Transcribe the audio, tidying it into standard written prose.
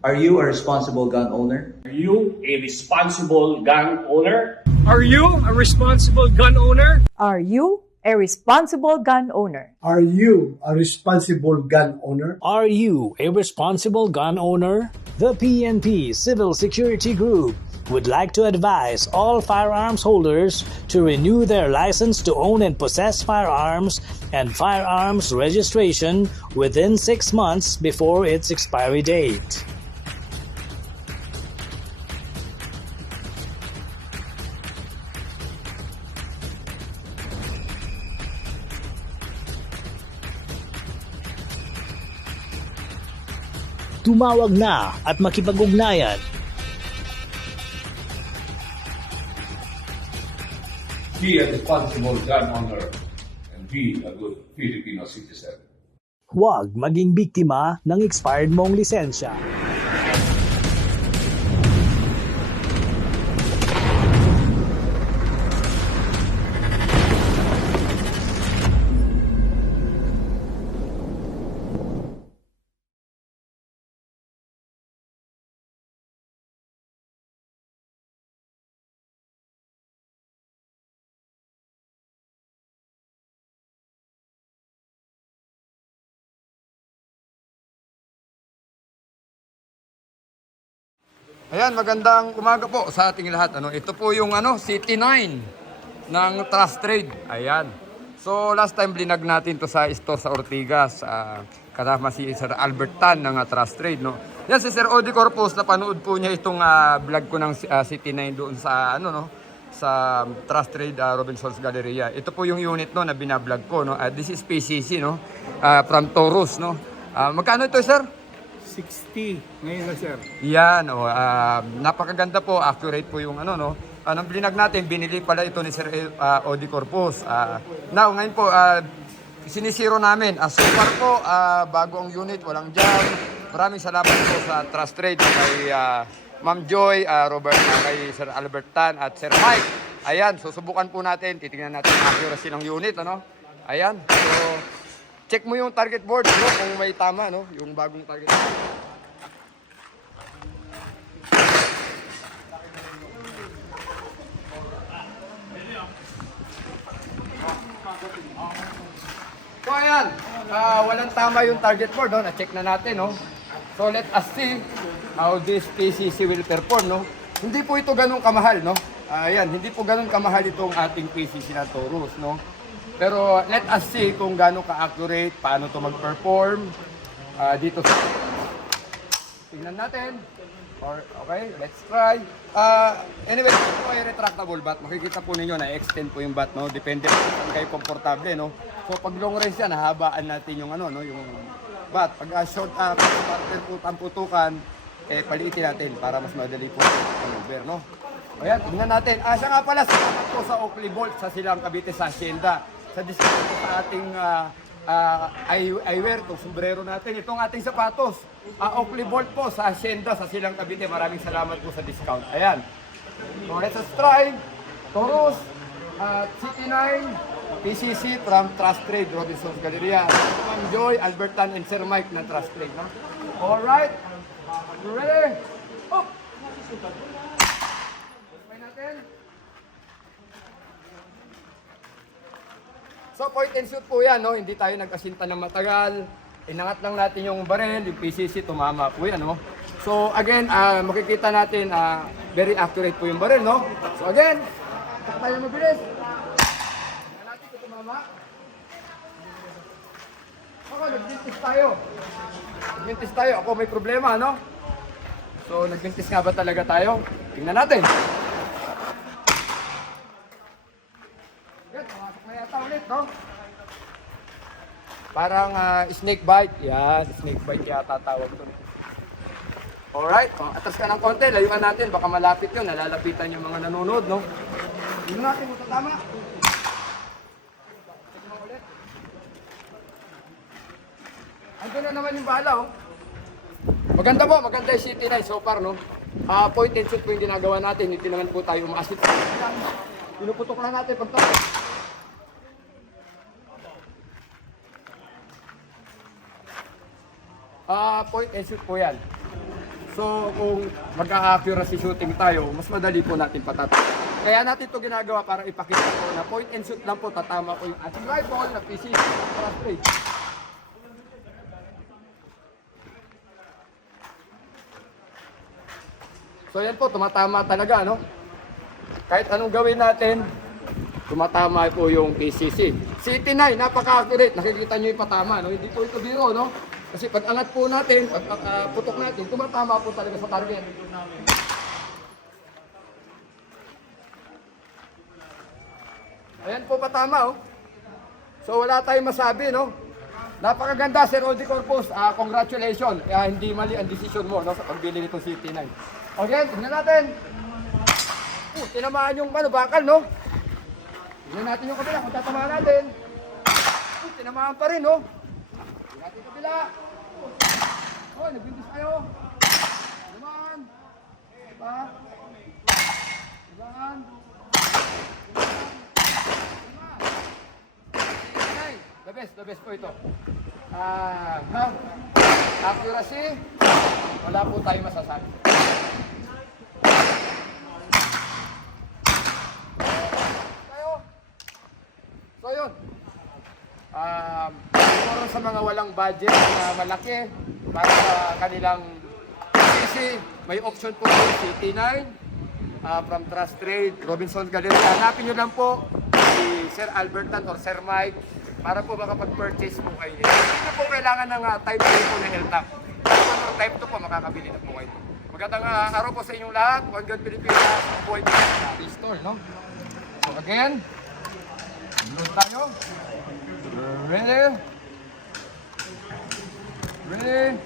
Are you a responsible gun owner? Are you a responsible gun owner? Are you a responsible gun owner? Are you a responsible gun owner? Are you a responsible gun owner? Are you a responsible gun owner? The PNP Civil Security Group would like to advise all firearms holders to renew their license to own and possess firearms and firearms registration within 6 months before its expiry date. Tumawag na at makipag-ugnayan. Be a responsible gun owner and be a good Filipino citizen. Huwag maging biktima ng expired mong lisensya. Ayan, magandang umaga po sa ating lahat. Ito po yung City 9 ng Trust Trade. Ayan. So last time blinag natin to sa store sa Ortigas. Kasama si Sir Albert Tan ng Trust Trade, no. Yan si Sir Odi Corpus, napanood po niya itong vlog ko ng City 9 doon sa sa Trust Trade Robinson's Galleria. Ito po yung unit no na binablog ko, no. This is PCC, no. From Taurus, no. Magkano ito, sir? 60 ngayon na, sir. Yan, napakaganda po, accurate po yung Anong blinag natin, binili pala ito ni Sir Odi Corpus. Now, ngayon po, sinisiro namin. So far po, bago ang unit, walang jam. Maraming salamat po sa Trust Trade kay Ma'am Joy, Robert, kay Sir Albert Tan at Sir Mike. Ayan, susubukan po natin, titingnan natin ang accuracy ng unit, Ayan, so check mo yung target board, kung may tama, yung bagong target board. So ayan, walang tama yung target board, na-check na natin, So let us see how this PCC will perform, Hindi po ito ganun kamahal, Ayan, hindi po ganun kamahal itong ating PCC na Taurus, Pero let us see kung gaano ka-accurate, paano to mag-perform dito sa... Tingnan natin. Okay, let's try. Anyway, ito ay retractable bat. Makikita po ninyo na extend po yung bat, Depende po kung kayo komportable, So pag long range yan, nahabaan natin yung yung bat. Pag short partner po tamputukan, paliitin natin para mas madali po maneuver, Ayan, tingnan natin. Siya nga pala, salamat po sa Oakley Bolt sa Silang Cavite sa Hacienda. Sa discount po sa ating eyewear, itong sombrero natin, itong ating sapatos. Oakley Bolt po sa Hacienda sa Silang Cavite. Maraming salamat po sa discount. Ayan. So let's try. Taurus, City 9, PCC from Trust Trade, Robinson's Galleria. Ma'am Joy, Albert Tan, and Sir Mike ng Trust Trade. Alright. You ready? Up! Try natin. So point and shoot po yan, Hindi tayo nag-asinta ng matagal. Inangat lang natin yung barrel, yung PCC, tumama po yan, So again, makikita natin, very accurate po yung barrel, So again, tayo mabilis. Tingnan natin kung tumama. Ako, nag-dentis tayo. Nag-dentis tayo. Ako may problema, So nag-dentis nga ba talaga tayo? Tingnan natin. Ulit, Parang snake bite. Yan, snake bite yata tawag to. Alright, atras ka ng konti, layuan natin, baka malapit yun, nalalapitan yung mga nanonood, Tingnan natin kung tama. Andun na naman yung bala, Maganda po, maganda yung City 9 so far, Point and shoot po yung ginagawa natin, hindi naman po tayo umaasit. Pinuputok lang natin pagtapos. Point and shoot po yan. So kung magka-accuracy shooting tayo, mas madali po natin patatama. Kaya natin ito ginagawa para ipakita ko na point and shoot lang po, tatama ko yung ating rifle na PCC para straight. So yan po, tumatama talaga, no? Kahit anong gawin natin, tumatama po yung PCC. CT9, napaka-accurate. Nakikita nyo yung patama, no? Hindi po ito biro, no? Kasi pag angat po natin, pag putok natin, tumatama po talaga sa target. Ayan po patama, oh. So wala tayong masabi, no? Napakaganda, Sir Odi Corpus. Congratulations. Hindi mali ang decision mo, no? Sa pagbili nitong CT9. Okay, tingnan natin. Tinamaan yung bakal, no? Tingnan natin yung kabila kung tatamaan natin. Tinamaan pa rin, no? Tingnan natin yung kabila. Nagbibis kayo. Tinamaan. Diba? Tinamaan. The best po ito. Accuracy, wala po tayong masasabi. So yun. Siguro sa mga walang budget na malaki para sa kanilang PC, may option po yung CT9 from Trust Trade, Robinson Galleria. Hanapin nyo lang po si Sir Albertan or Sir Mike para po makapag-purchase po kayo. Hindi po kailangan ng type 2 po na LTAC. Kung type 2 po, makakabili na po kayo. Magandang araw po sa inyong lahat. One Gun Pilipinas, buhay po sa pistol, no? So again, load tayo. Ready? Ready?